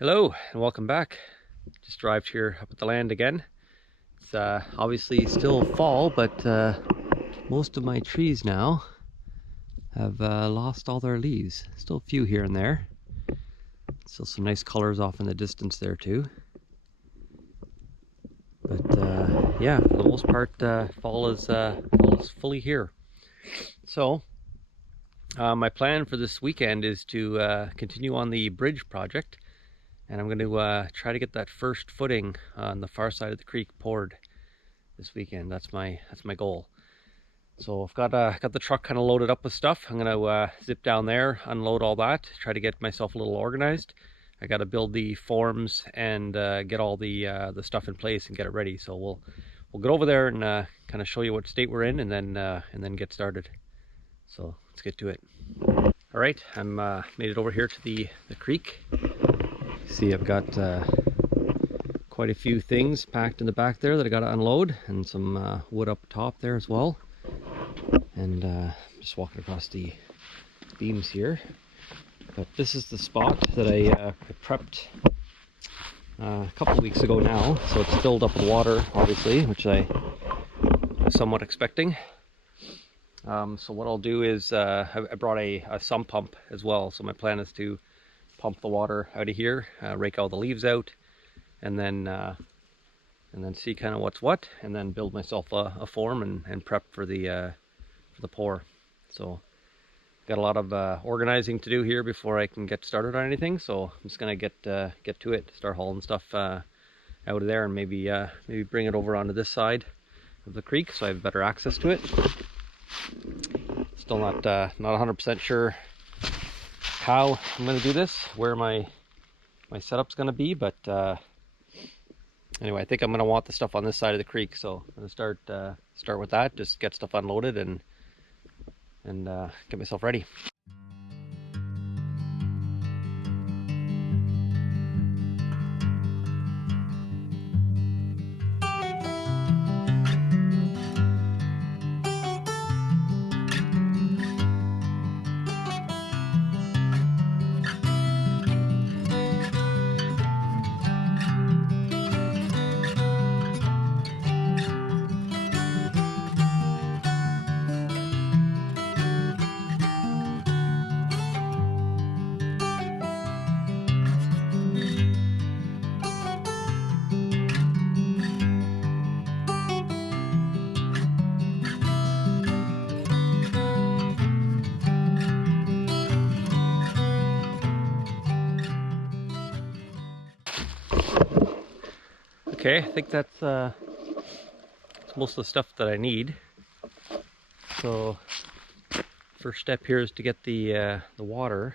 Hello and welcome back. Just arrived here up at the land again. It's obviously still fall, but most of my trees now have lost all their leaves. Still a few here and there. Still some nice colors off in the distance there too. But yeah, for the most part, fall is fully here. So my plan for this weekend is to continue on the bridge project. And I'm going to try to get that first footing on the far side of the creek poured this weekend. That's my goal. So I've got the truck kind of loaded up with stuff. I'm going to zip down there, unload all that, try to get myself a little organized. I got to build the forms and get all the stuff in place and get it ready. So we'll get over there and kind of show you what state we're in, and then get started. So let's get to it. All right, I'm made it over here to the creek. See, I've got quite a few things packed in the back there that I got to unload, and some wood up top there as well. And just walking across the beams here. But this is the spot that I prepped a couple of weeks ago now, so it's filled up with water, obviously, which I was somewhat expecting. So what I'll do is I brought a sump pump as well. So my plan is to pump the water out of here, rake all the leaves out, and then see kind of what's what, and then build myself a form and prep for the pour. So got a lot of organizing to do here before I can get started on anything. So I'm just gonna get to it, start hauling stuff out of there, and maybe bring it over onto this side of the creek so I have better access to it. Still not 100% sure how I'm going to do this, where my setup's going to be, but anyway, I think I'm going to want the stuff on this side of the creek, so I'm going to start with that, just get stuff unloaded and get myself ready. Okay, I think that's most of the stuff that I need. So first step here is to get the water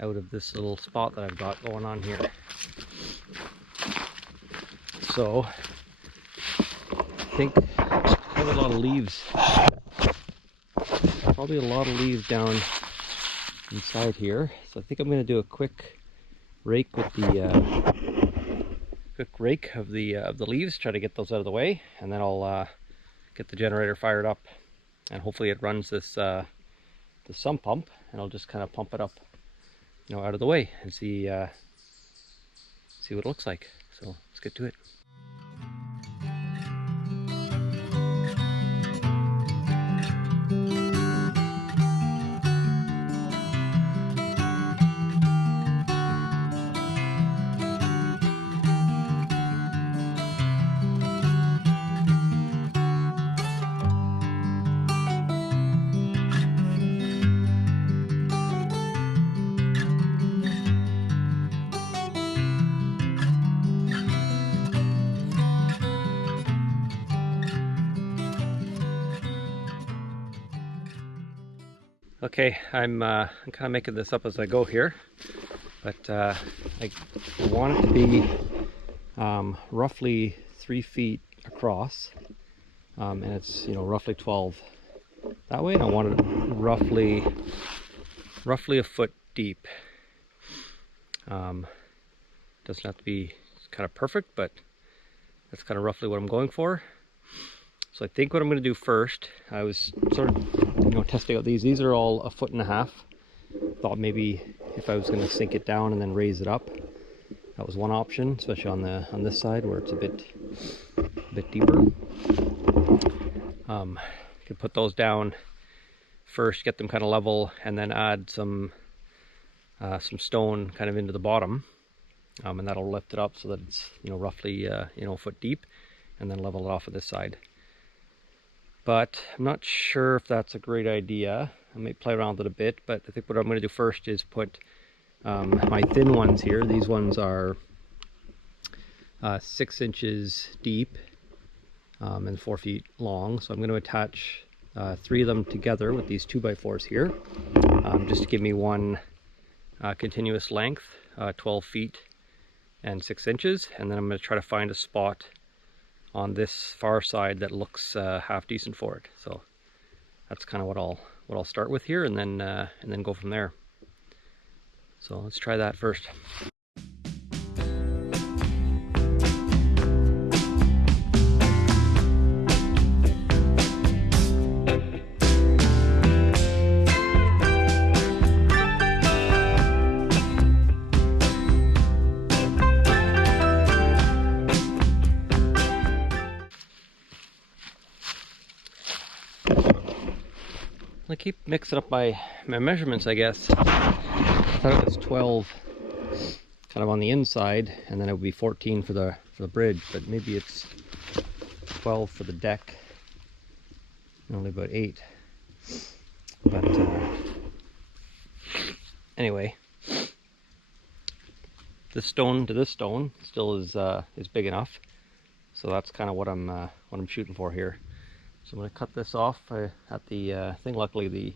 out of this little spot that I've got going on here. So I think probably a lot of leaves. Probably a lot of leaves down inside here. So I think I'm going to do a quick rake with the of the leaves, try to get those out of the way, and then I'll get the generator fired up, and hopefully it runs this the sump pump, and I'll just kind of pump it up, out of the way and see what it looks like. So let's get to it. Okay, I'm kind of making this up as I go here, but I want it to be roughly 3 feet across, and it's roughly 12 that way, and I want it roughly a foot deep. Doesn't have to be kind of perfect, but that's kind of roughly what I'm going for. So I think what I'm going to do first, I was sort of testing out these. These are all 1.5 feet. Thought maybe if I was going to sink it down and then raise it up. That was one option, especially on this side where it's a bit deeper. Could put those down first, get them kind of level, and then add some stone kind of into the bottom, and that'll lift it up so that it's roughly a foot deep, and then level it off of this side. But I'm not sure if that's a great idea. I might play around with it a bit, but I think what I'm going to do first is put my thin ones here. These ones are 6 inches deep and 4 feet long. So I'm going to attach 3 of them together with these 2x4s here, just to give me one continuous length, 12 feet and 6 inches. And then I'm going to try to find a spot on this far side that looks half decent for it. So that's kind of what I'll start with here, and then go from there. So let's try that first. I keep mixing up my measurements, I guess. I thought it was 12 kind of on the inside, and then it would be 14 for the bridge, but maybe it's 12 for the deck, and only about 8. But anyway, this stone to this stone still is big enough, so that's kind of what I'm shooting for here. So I'm going to cut this off at the thing. Luckily the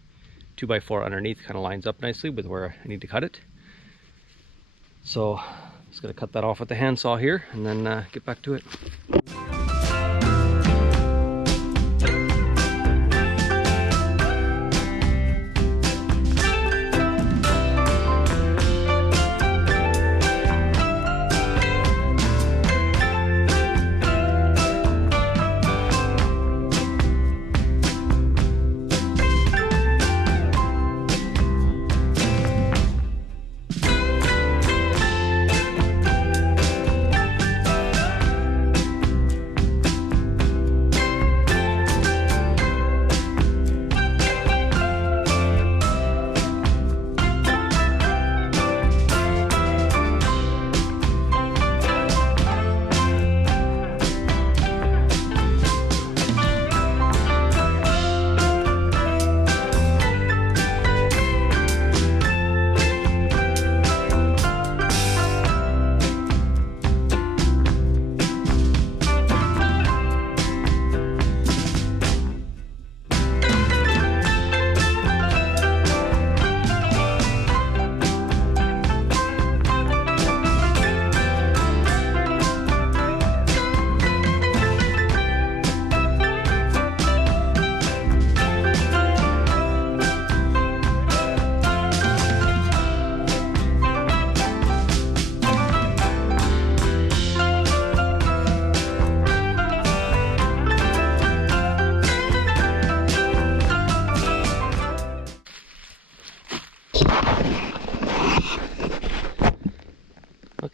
2x4 underneath kind of lines up nicely with where I need to cut it. So I'm just going to cut that off with the handsaw here, and then get back to it.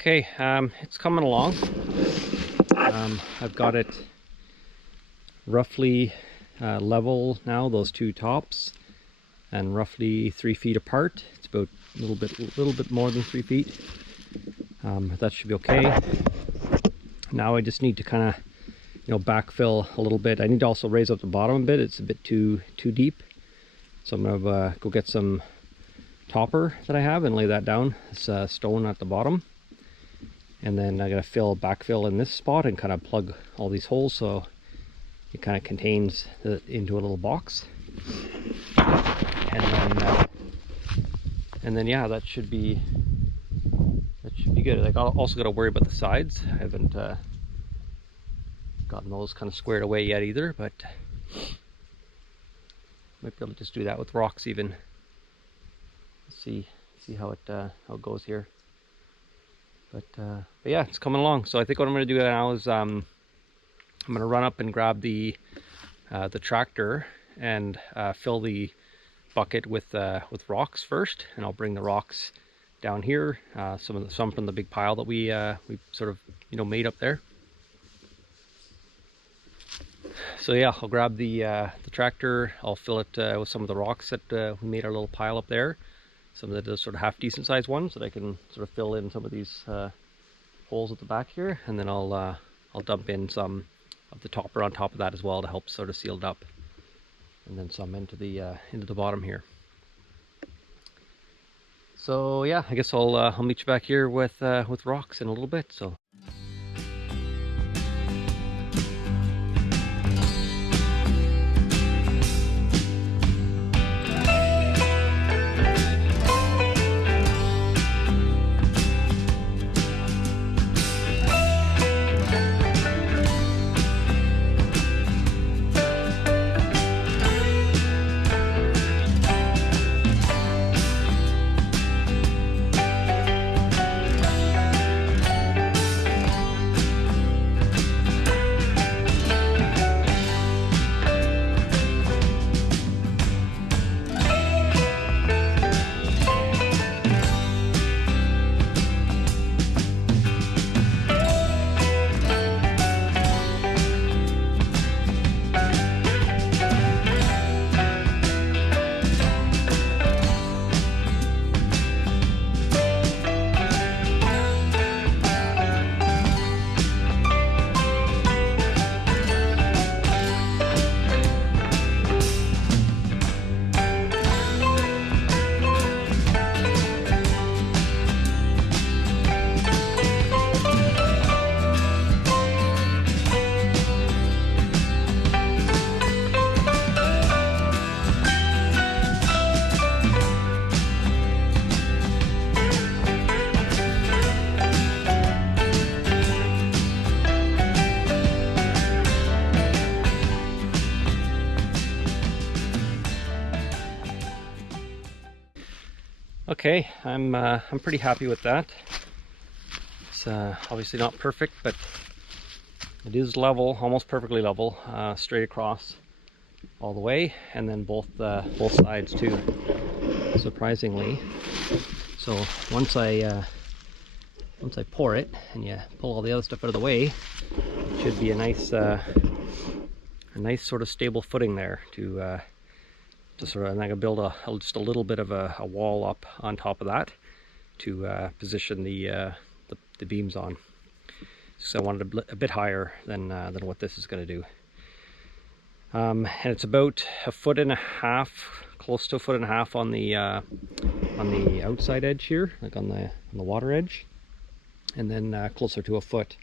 Okay, it's coming along. I've got it roughly level now, those two tops, and roughly 3 feet apart. It's about a little bit more than 3 feet. That should be okay. Now I just need to kind of, backfill a little bit. I need to also raise up the bottom a bit. It's a bit too deep. So I'm gonna go get some topper that I have and lay that down. It's stone at the bottom. And then I'm going to backfill in this spot and kind of plug all these holes so it kind of contains into a little box. And then yeah, that should be good. Like, I also got to worry about the sides. I haven't gotten those kind of squared away yet either, but might be able to just do that with rocks even. See how it goes here. But yeah, it's coming along. So I think what I'm going to do now is I'm going to run up and grab the tractor and fill the bucket with rocks first, and I'll bring the rocks down here, some from the big pile that we sort of made up there. So yeah, I'll grab the tractor. I'll fill it with some of the rocks that we made our little pile up there. Some of the sort of half decent sized ones that I can sort of fill in some of these holes at the back here, and then I'll dump in some of the topper on top of that as well to help sort of seal it up, and then some into the bottom here. So yeah, I guess I'll meet you back here with rocks in a little bit. So. Okay, I'm pretty happy with that. It's obviously not perfect, but it is level, almost perfectly level, straight across all the way, and then both sides too, surprisingly. So once I pour it and you pull all the other stuff out of the way, it should be a nice sort of stable footing there to sort of, and I can build just a little bit of a wall up on top of that to position the beams on. So I wanted a bit higher than what this is going to do. And it's about 1.5 feet, close to 1.5 feet on the outside edge here, like on the water edge, and then closer to 1 foot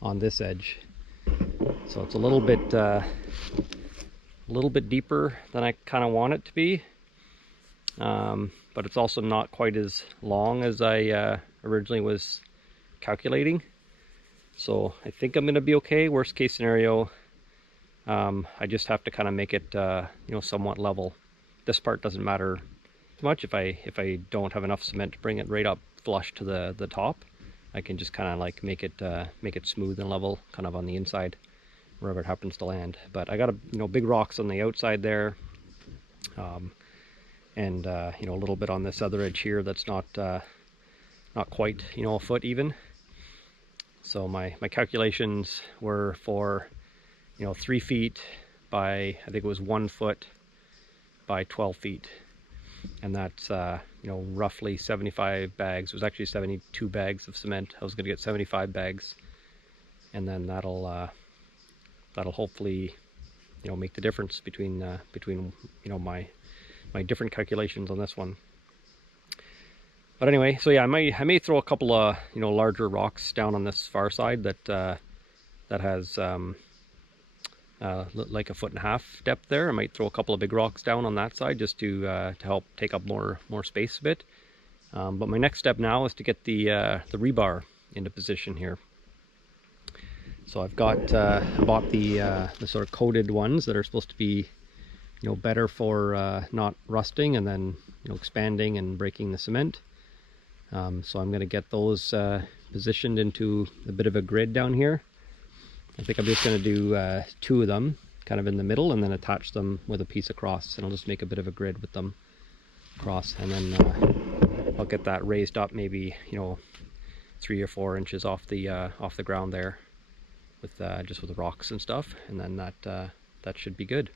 on this edge. So it's a little bit deeper than I kind of want it to be, but it's also not quite as long as I originally was calculating. So I think I'm going to be okay. Worst case scenario, I just have to kind of make it somewhat level. This part doesn't matter much. If I don't have enough cement to bring it right up flush to the top, I can just kind of like make it smooth and level kind of on the inside, wherever it happens to land. But I got big rocks on the outside there, and a little bit on this other edge here that's not quite 1 foot even. So my calculations were for 3 feet by, I think it was 1 foot by 12 feet, and that's roughly 75 bags. It was actually 72 bags of cement. I was going to get 75 bags, and then that'll hopefully make the difference between my different calculations on this one. But anyway, so yeah, I may throw a couple of larger rocks down on this far side that has like 1.5 feet depth there. I might throw a couple of big rocks down on that side just to help take up more space a bit. But my next step now is to get the rebar into position here. So I've bought the sort of coated ones that are supposed to be better for not rusting and then expanding and breaking the cement. So I'm going to get those positioned into a bit of a grid down here. I think I'm just going to do 2 of them kind of in the middle, and then attach them with a piece across, and I'll just make a bit of a grid with them across, and then I'll get that raised up maybe, you know, 3 or 4 inches off the ground there, with just with the rocks and stuff, and then that should be good.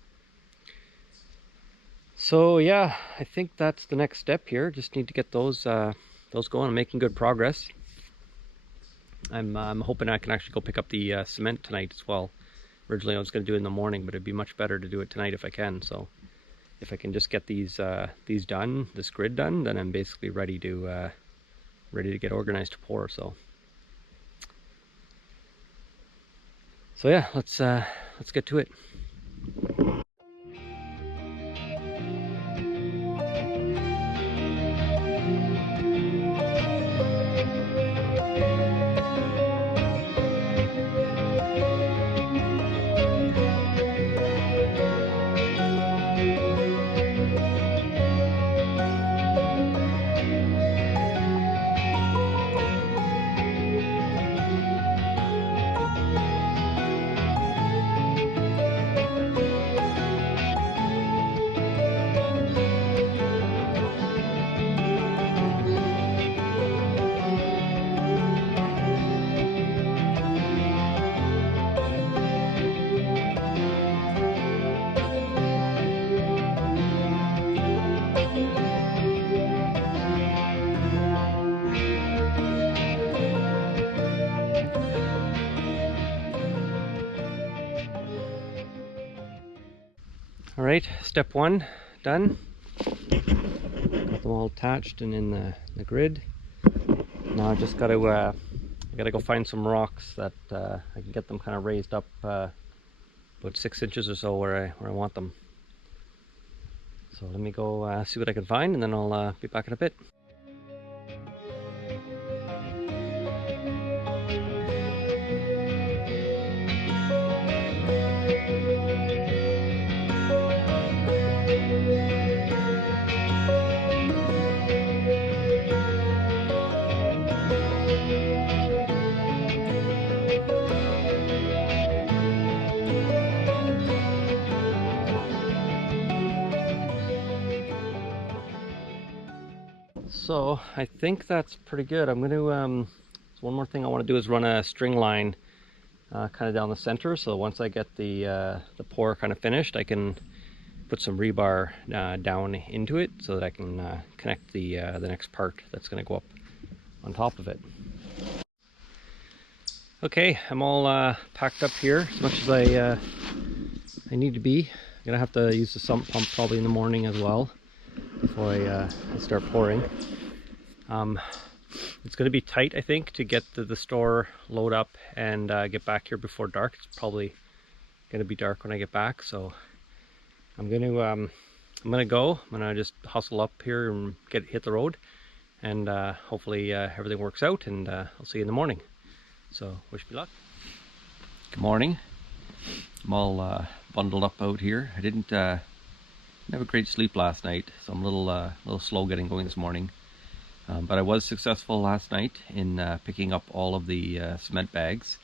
So yeah, I think that's the next step here. Just need to get those going. I'm making good progress. I'm hoping I can actually go pick up the cement tonight as well. Originally I was going to do it in the morning, but it'd be much better to do it tonight if I can. So if I can just get these done, this grid done, then I'm basically ready to get organized to pour. So yeah, let's get to it. All right, step 1 done. Got them all attached and in the grid. Now I just got to I gotta go find some rocks that I can get them kind of raised up about 6 inches or so where I want them. So let me go see what I can find, and then I'll be back in a bit. So I think that's pretty good. I'm going to, so one more thing I want to do is run a string line kind of down the center. So once I get the pour kind of finished, I can put some rebar down into it so that I can connect the next part that's going to go up on top of it. Okay, I'm all packed up here as much as I need to be. I'm going to have to use the sump pump probably in the morning as well before I start pouring. It's going to be tight, I think, to get the store load up and get back here before dark. It's probably going to be dark when I get back, so I'm going to just hustle up here and hit the road, and hopefully everything works out, and I'll see you in the morning. So wish me luck. Good morning. I'm all bundled up out here. I didn't have a great sleep last night, so I'm a little slow getting going this morning. But I was successful last night in picking up all of the cement bags.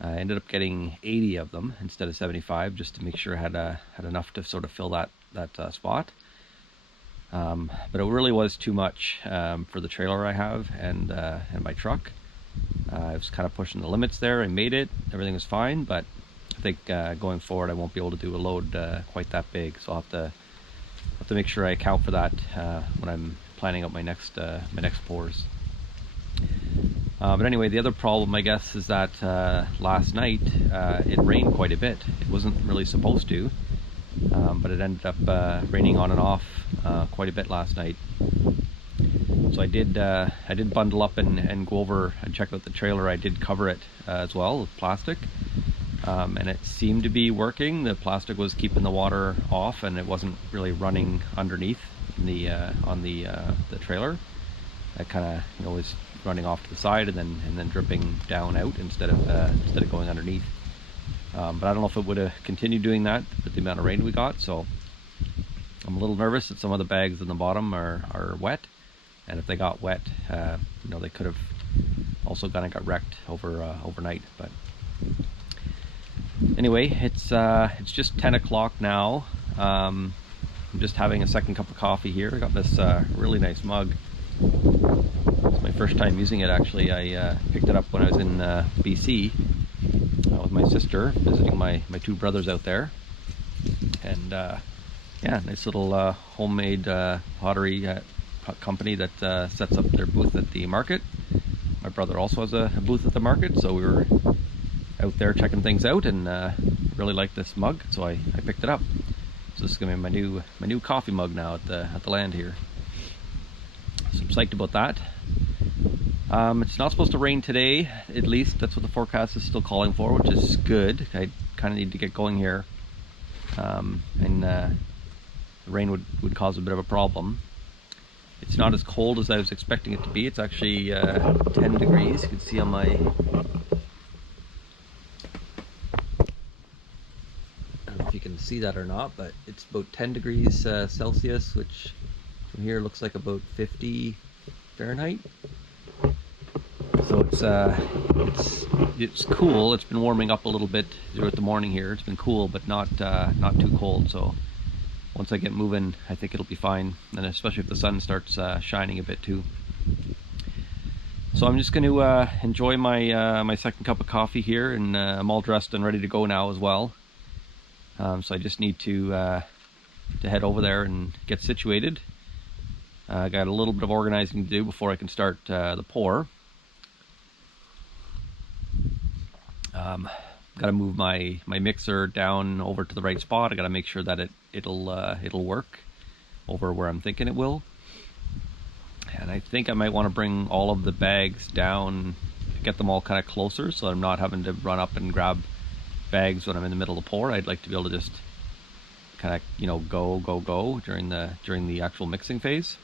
I ended up getting 80 of them instead of 75, just to make sure I had enough to sort of fill that spot. But it really was too much for the trailer I have and my truck. I was kind of pushing the limits there. I made it. Everything was fine, but I think going forward I won't be able to do a load quite that big. So I'll have to make sure I account for that when I'm planning out my next pours. But anyway, the other problem, I guess, is that last night it rained quite a bit. It wasn't really supposed to, but it ended up raining on and off quite a bit last night. So I did bundle up and go over and check out the trailer. I did cover it as well with plastic, and it seemed to be working. The plastic was keeping the water off, and it wasn't really running underneath on the trailer. That kind of was running off to the side and then dripping down out instead of going underneath. But I don't know if it would have continued doing that with the amount of rain we got. So I'm a little nervous that some of the bags in the bottom are wet, and if they got wet, they could have also kind of got wrecked overnight. But anyway, it's just 10 o'clock now. I'm just having a second cup of coffee here. I got this really nice mug It's my first time using it actually. I picked it up when I was in BC with my sister, visiting my two brothers out there. And yeah, nice little homemade pottery company that sets up their booth at the market. My brother also has a booth at the market, so we were out there checking things out, and really liked this mug, so I picked it up. So this is gonna be my new coffee mug now at the land here. So I'm psyched about that. It's not supposed to rain today, at least that's what the forecast is still calling for, which is good. I kind of need to get going here, and the rain would cause a bit of a problem. It's not as cold as I was expecting it to be. It's actually 10 degrees. You can see on my... I don't know if you can see that or not, but it's about 10 degrees Celsius, which from here looks like about 50 Fahrenheit. So it's cool. It's been warming up a little bit throughout the morning here. It's been cool, but not too cold. So once I get moving, I think it'll be fine, and especially if the sun starts shining a bit too. So I'm just going to enjoy my my second cup of coffee here, and I'm all dressed and ready to go now as well. So I just need to head over there and get situated. I got a little bit of organizing to do before I can start the pour. Got to move my mixer down over to the right spot. I got to make sure that it'll work over where I'm thinking it will. And I think I might want to bring all of the bags down, get them all kind of closer, so I'm not having to run up and grab bags when I'm in the middle of the pour. I'd like to be able to just kind of, you know, go during the actual mixing phase.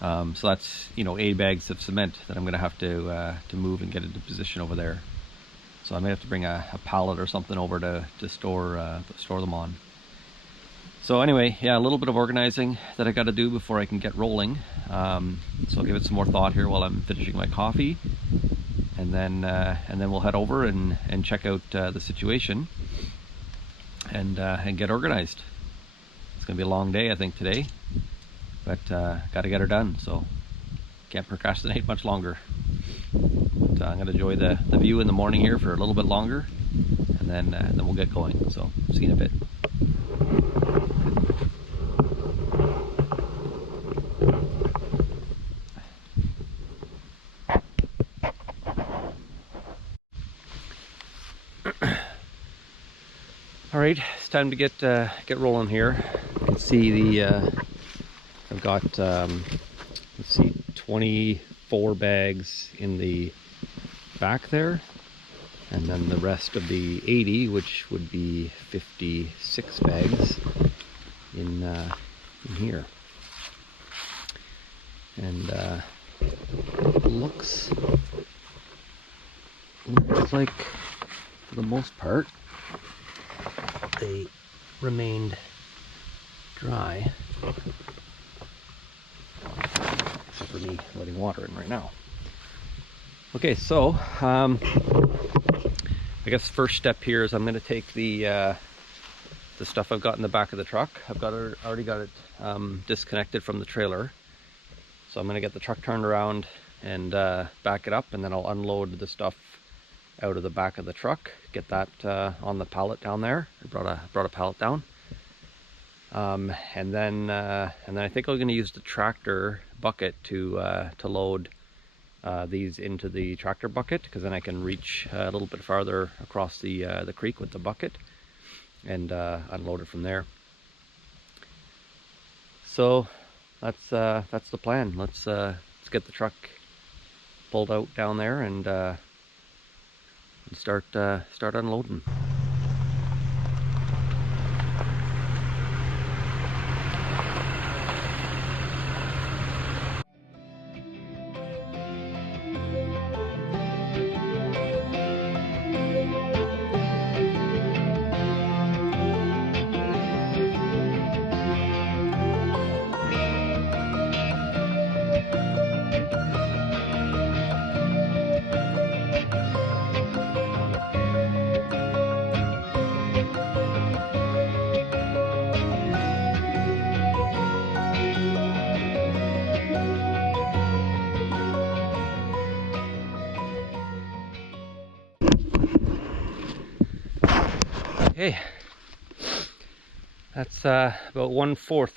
So that's, you know, 8 bags of cement that I'm going to have to move and get into position over there. So I may have to bring a pallet or something over to store them on. So anyway, yeah, a little bit of organizing that I got to do before I can get rolling. So I'll give it some more thought here while I'm finishing my coffee, and then we'll head over and check out the situation and get organized. It's gonna be a long day, I think, today, but got to get her done. So can't procrastinate much longer. But I'm gonna enjoy the view in the morning here for a little bit longer, and then we'll get going. So see you in a bit. All right, it's time to get rolling here. You can see the I've got let's see, 24 bags in the back there, and then the rest of the 80, which would be 56 bags in here. And it looks like, for the most part, they remained dry, except for me letting water in right now. Okay, so I guess first step here is I'm going to take the stuff I've got in the back of the truck. Already got it disconnected from the trailer, so I'm going to get the truck turned around and back it up, and then I'll unload the stuff out of the back of the truck, get that on the pallet down there. I brought a pallet down, and then I think I'm going to use the tractor bucket to load these into the tractor bucket, because then I can reach a little bit farther across the creek with the bucket and unload it from there. So that's the plan. Let's get the truck pulled out down there and start unloading. Okay, that's about 1/4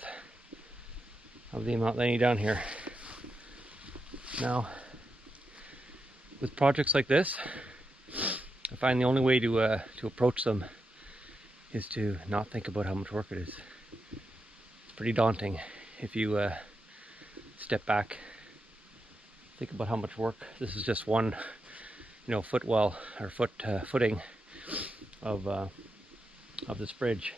of the amount that I need down here. Now, with projects like this, I find the only way to approach them is to not think about how much work it is. It's pretty daunting if you step back, think about how much work. This is just one, footwell or footing of this bridge.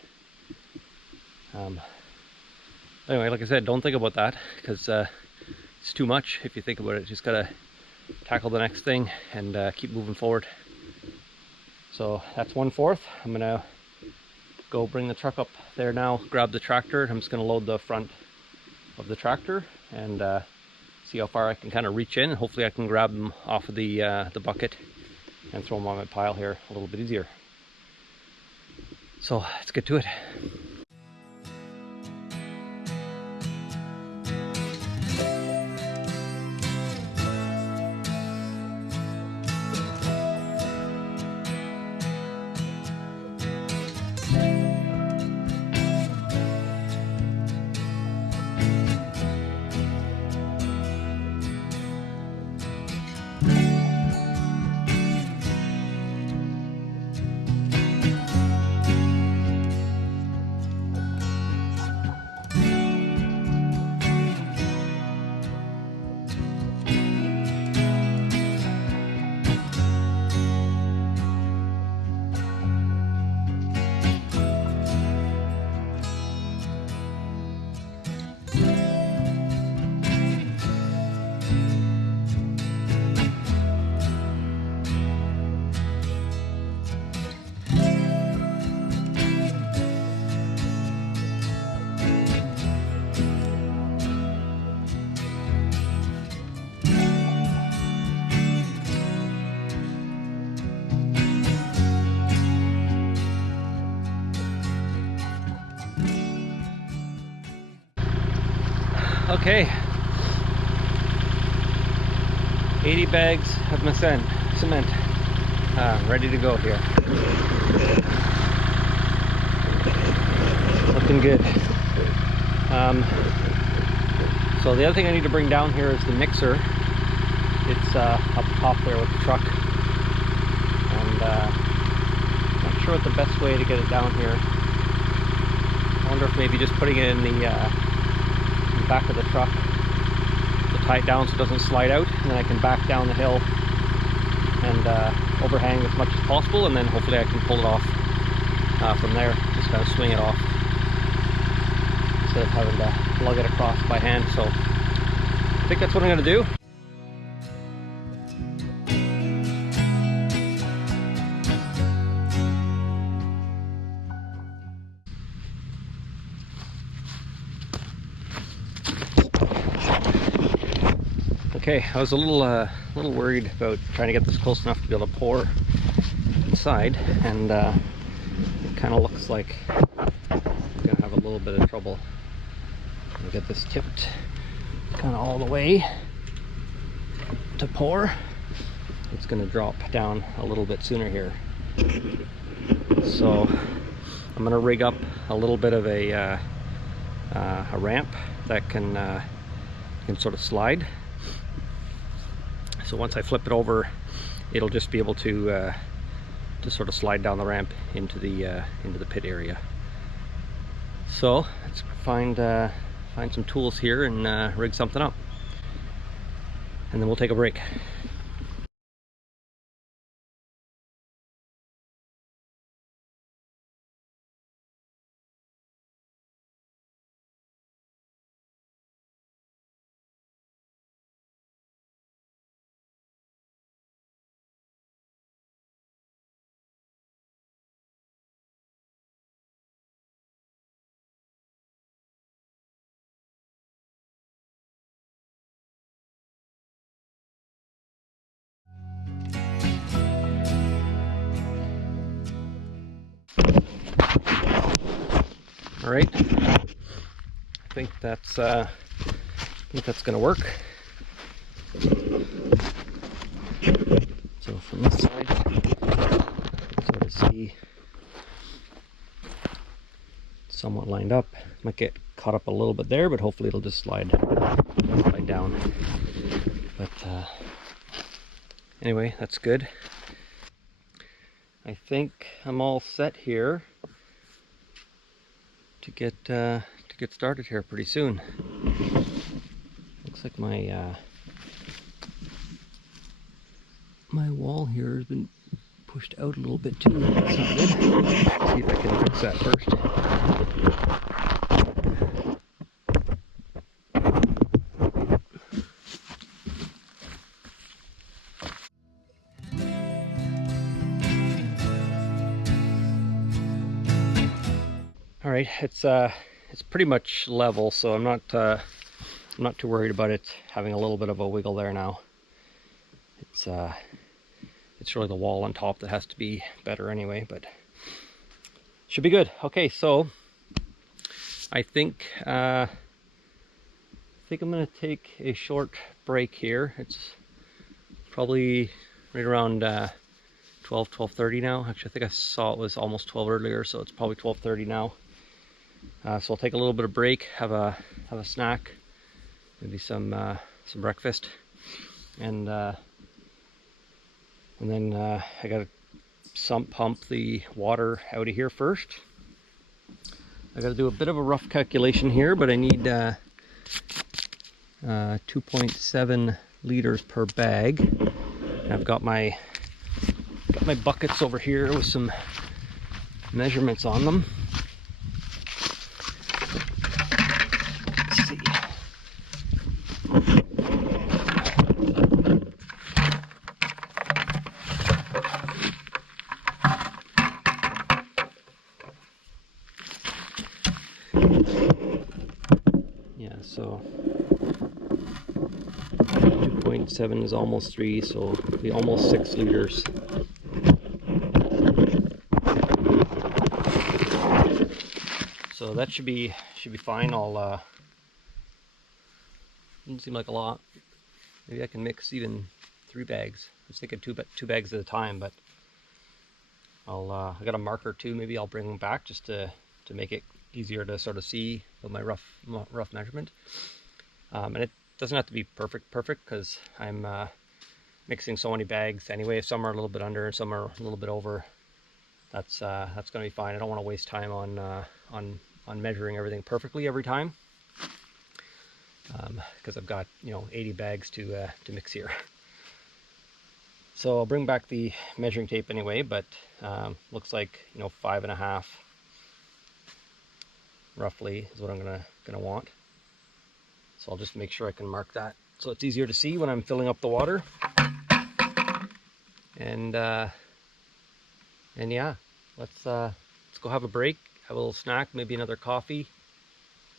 Anyway, like I said, don't think about that because it's too much if you think about it. Just gotta tackle the next thing and keep moving forward. So that's 1/4. I'm gonna go bring the truck up there now, grab the tractor. I'm just gonna load the front of the tractor and see how far I can kind of reach in. Hopefully I can grab them off of the bucket and throw them on my pile here a little bit easier. So let's get to it. Okay, 80 bags of cement ready to go here. Looking good. So the other thing I need to bring down here is the mixer. It's up top there with the truck, and not sure what the best way to get it down here. I wonder if maybe just putting it in the back of the truck to tie it down so it doesn't slide out, and then I can back down the hill and overhang as much as possible, and then hopefully I can pull it off from there. Just kind of swing it off instead of having to lug it across by hand. So I think that's what I'm going to do. Okay, I was a little worried about trying to get this close enough to be able to pour inside, and it kind of looks like I'm gonna have a little bit of trouble. I'm gonna get this tipped kind of all the way to pour. It's gonna drop down a little bit sooner here, so I'm gonna rig up a little bit of a ramp that can sort of slide. So once I flip it over, it'll just be able to sort of slide down the ramp into the pit area. So let's find some tools here and rig something up, and then we'll take a break. All right, I think that's gonna work. So from this side, sort of see somewhat lined up. Might get caught up a little bit there, but hopefully it'll just slide down. But anyway, that's good. I think I'm all set here to get started here pretty soon. Looks like my my wall here has been pushed out a little bit too. That's not good. Let's see if I can fix that first. All right, it's pretty much level, so I'm not too worried about it having a little bit of a wiggle there now. It's really the wall on top that has to be better anyway, but should be good. Okay, so I think I'm gonna take a short break here. It's probably right around 12:30 now. Actually, I think I saw it was almost 12 earlier, so it's probably 12:30 now. So I'll take a little bit of break, have a snack, maybe some breakfast, and then I gotta pump the water out of here first. I gotta do a bit of a rough calculation here, but I need 2.7 liters per bag. And I've got my buckets over here with some measurements on them. Let's see. Yeah, so 2.7 is almost 3, so it'll be almost 6 liters. So that should be fine. I'll doesn't seem like a lot. Maybe I can mix even 3 bags. I was thinking two bags at a time, but I got a marker too. Maybe I'll bring them back just to make it easier to sort of see with my rough measurement. And it doesn't have to be perfect because I'm mixing so many bags anyway. If some are a little bit under and some are a little bit over, that's going to be fine. I don't want to waste time on measuring everything perfectly every time, because I've got 80 bags to mix here. So I'll bring back the measuring tape anyway, but looks like 5.5 roughly is what I'm gonna want. So I'll just make sure I can mark that so it's easier to see when I'm filling up the water. And yeah, let's go have a break, have a little snack, maybe another coffee.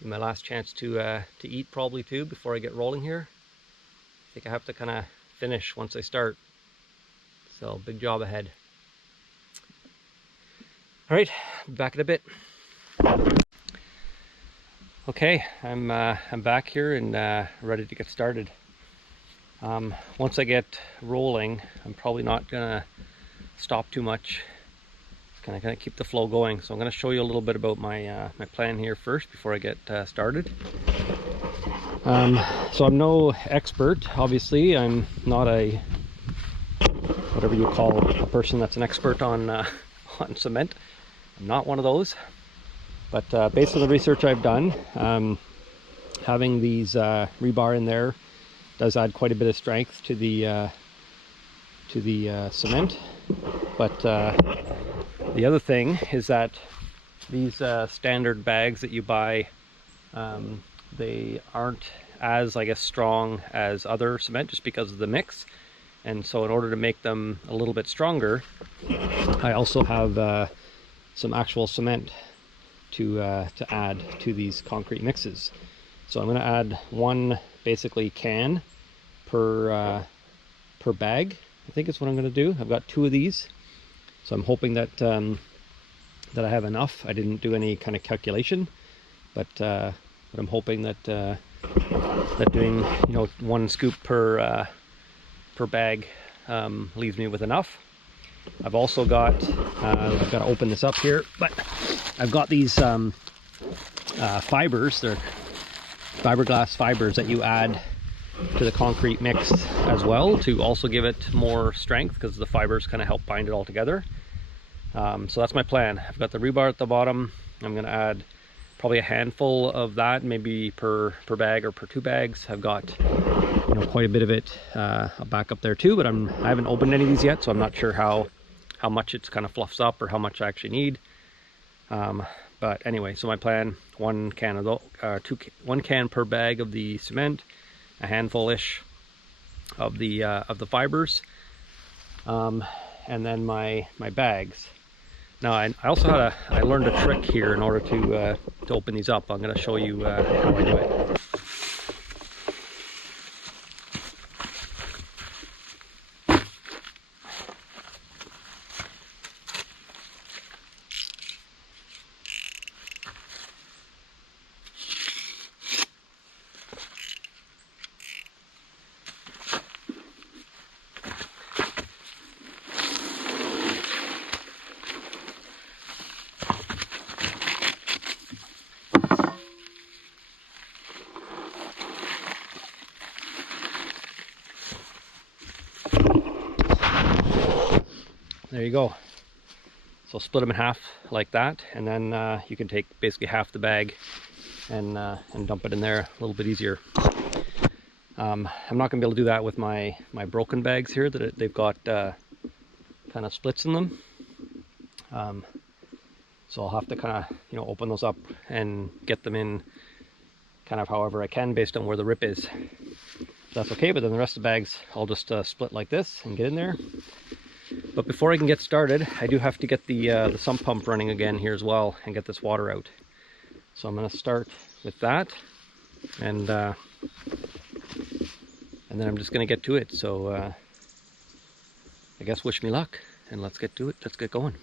My last chance to eat probably too before I get rolling here. I think I have to kind of finish once I start. So big job ahead. All right, back in a bit. Okay, I'm back here and ready to get started. Once I get rolling, I'm probably not gonna stop too much. Kind of keep the flow going. So I'm going to show you a little bit about my my plan here first before I get started. So I'm no expert, obviously. I'm not a whatever you call a person that's an expert on on cement. I'm not one of those. But based on the research I've done, having these rebar in there does add quite a bit of strength to the cement. But the other thing is that these standard bags that you buy, they aren't as, I guess, strong as other cement just because of the mix. And so in order to make them a little bit stronger, I also have some actual cement to add to these concrete mixes. So I'm going to add one basically can per bag, I think is what I'm going to do. I've got 2 of these, so I'm hoping that that I have enough. I didn't do any kind of calculation, but I'm hoping that that doing 1 scoop per bag leaves me with enough. I've also got I've got to open this up here, but I've got these fibers. They're fiberglass fibers that you add to the concrete mix as well to also give it more strength, because the fibers kind of help bind it all together. So that's my plan. I've got the rebar at the bottom. I'm going to add probably a handful of that, maybe per bag or per 2 bags. I've got quite a bit of it back up there too, but I haven't opened any of these yet, so I'm not sure how much it's kind of fluffs up or how much I actually need. But anyway, so my plan: 1 can of 1 can per bag of the cement, a handful-ish of the fibers, and then my bags. Now I also I learned a trick here in order to open these up. I'm going to show you how I do it. There you go. So split them in half like that, and then you can take basically half the bag and dump it in there a little bit easier. I'm not going to be able to do that with my broken bags here. They've got kind of splits in them. So I'll have to kind of open those up and get them in kind of however I can based on where the rip is. That's okay, but then the rest of the bags I'll just split like this and get in there. But before I can get started, I do have to get the sump pump running again here as well and get this water out. So I'm going to start with that, and then I'm just going to get to it. So I guess wish me luck, and let's get to it. Let's get going.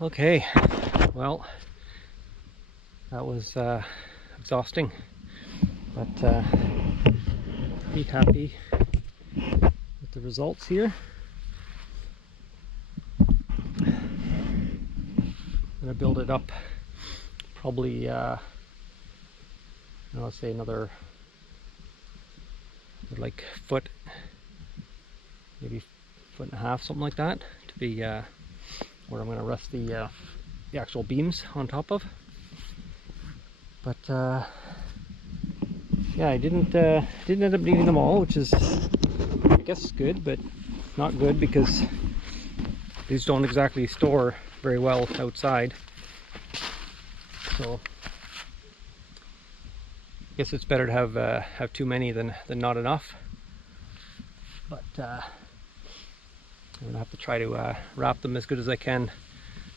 Okay, well, that was exhausting, but pretty happy with the results here. I'm gonna build it up probably, let's say another like foot, maybe foot and a half, something like that, to be where I'm going to rest the actual beams on top of. But yeah, I didn't end up needing them all, which is, I guess, good, but not good because these don't exactly store very well outside. So I guess it's better to have too many than not enough. But I'm gonna have to try to wrap them as good as I can,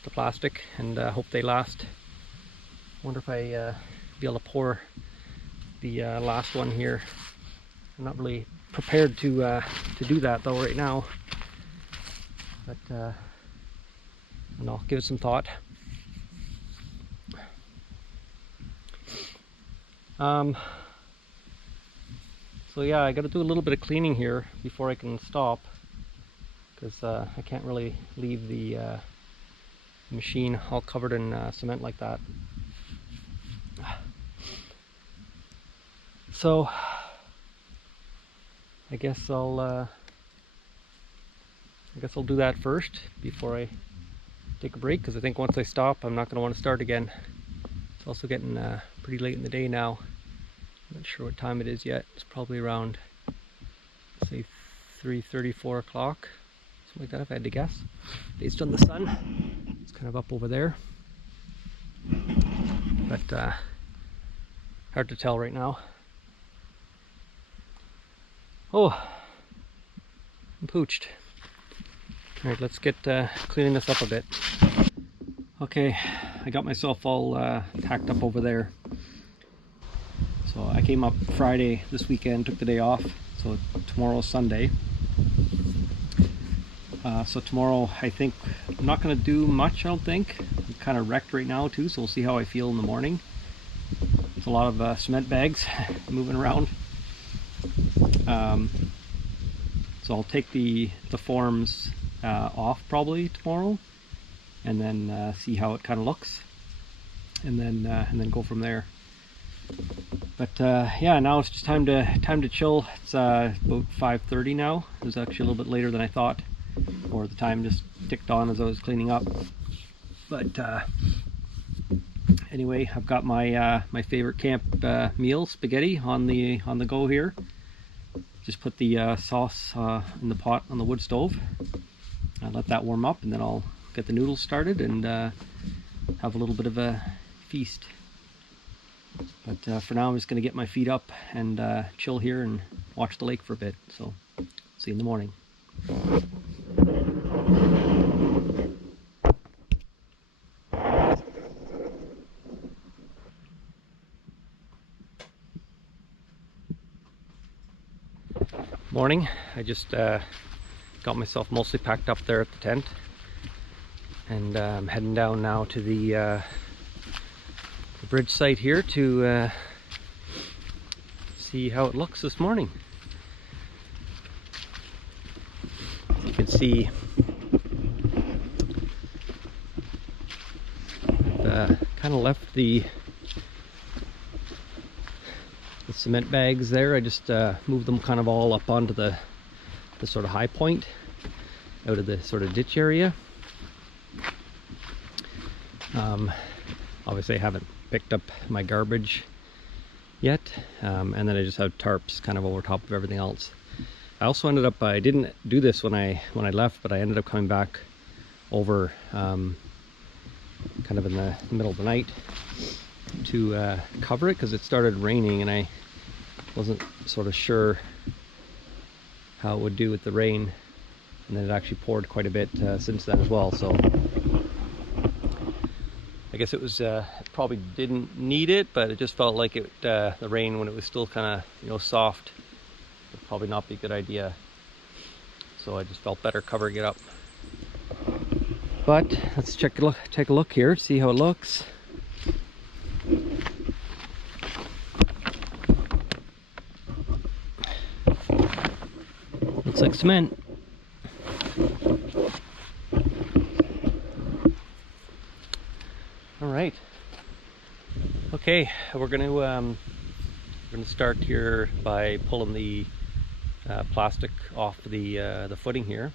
the plastic, and hope they last. Wonder if I be able to pour the last one here. I'm not really prepared to do that though right now, but I'll give it some thought. So yeah, I got to do a little bit of cleaning here before I can stop, because I can't really leave the machine all covered in cement like that. So I guess I'll do that first before I take a break, because I think once I stop, I'm not going to want to start again. It's also getting pretty late in the day now. I'm not sure what time it is yet. It's probably around, say, 3:30, 4 o'clock, something like that, if I had to guess, based on the sun. It's kind of up over there, but hard to tell right now. Oh, and pooched. All right, let's get cleaning this up a bit. Okay, I got myself all tacked up over there. So I came up Friday this weekend, took the day off. So tomorrow's Sunday. So tomorrow I think I'm not going to do much, I don't think. I'm kind of wrecked right now too, so we'll see how I feel in the morning. It's a lot of cement bags moving around. So I'll take the forms off probably tomorrow, and then see how it kind of looks, and then go from there. But yeah, now it's just time to chill. It's about 5:30 now. It was actually a little bit later than I thought, or the time just ticked on as I was cleaning up. But anyway, I've got my my favorite camp meal, spaghetti, on the go here. Just put the sauce in the pot on the wood stove. I'll let that warm up, and then I'll get the noodles started and have a little bit of a feast. But for now, I'm just going to get my feet up and chill here and watch the lake for a bit. So, see you in the morning. Morning. I just got myself mostly packed up there at the tent, and I'm heading down now to the bridge site here to see how it looks this morning. You can see I've kind of left the cement bags there. I just moved them kind of all up onto the sort of high point out of the sort of ditch area. Obviously I haven't picked up my garbage yet, and then I just have tarps kind of over top of everything else. I also ended up, I didn't do this when I left, but I ended up coming back over kind of in the middle of the night to cover it, because it started raining and I wasn't sort of sure how it would do with the rain, and then it actually poured quite a bit since then as well. So I guess it was it probably didn't need it, but it just felt like it the rain, when it was still kind of, you know, soft, would probably not be a good idea. So I just felt better covering it up. But let's take a look here, see how it looks. Looks like cement. All right. Okay, we're gonna start here by pulling the plastic off the footing here,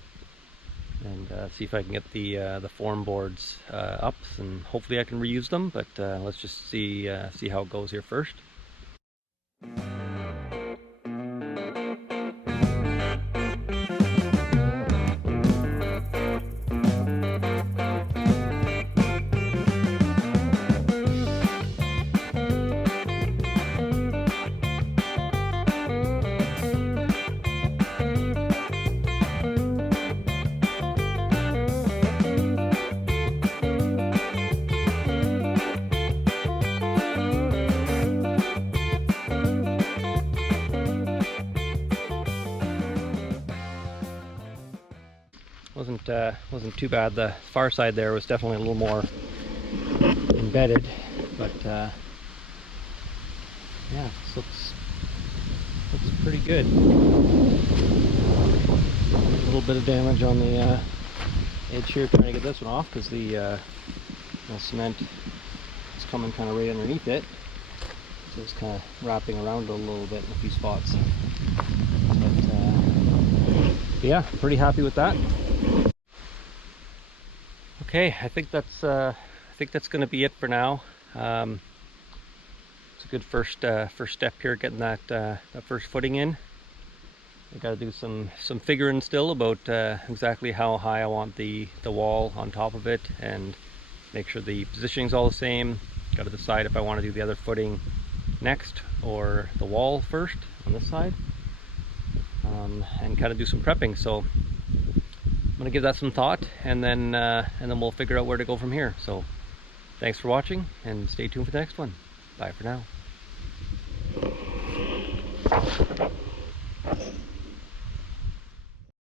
and see if I can get the form boards up, and hopefully I can reuse them. But let's just see how it goes here first. Wasn't too bad. The far side there was definitely a little more embedded, but yeah, this looks pretty good. A little bit of damage on the edge here, trying to get this one off, because the cement is coming kind of right underneath it, so it's kind of wrapping around a little bit in a few spots. But yeah, pretty happy with that. Okay, I think that's going to be it for now. It's a good first step here, getting that first footing in. I got to do some figuring still about exactly how high I want the wall on top of it, and make sure the positioning's all the same. Got to decide if I want to do the other footing next or the wall first on this side. and kind of do some prepping. So I'm gonna give that some thought, and then we'll figure out where to go from here. So thanks for watching, and stay tuned for the next one. Bye for now.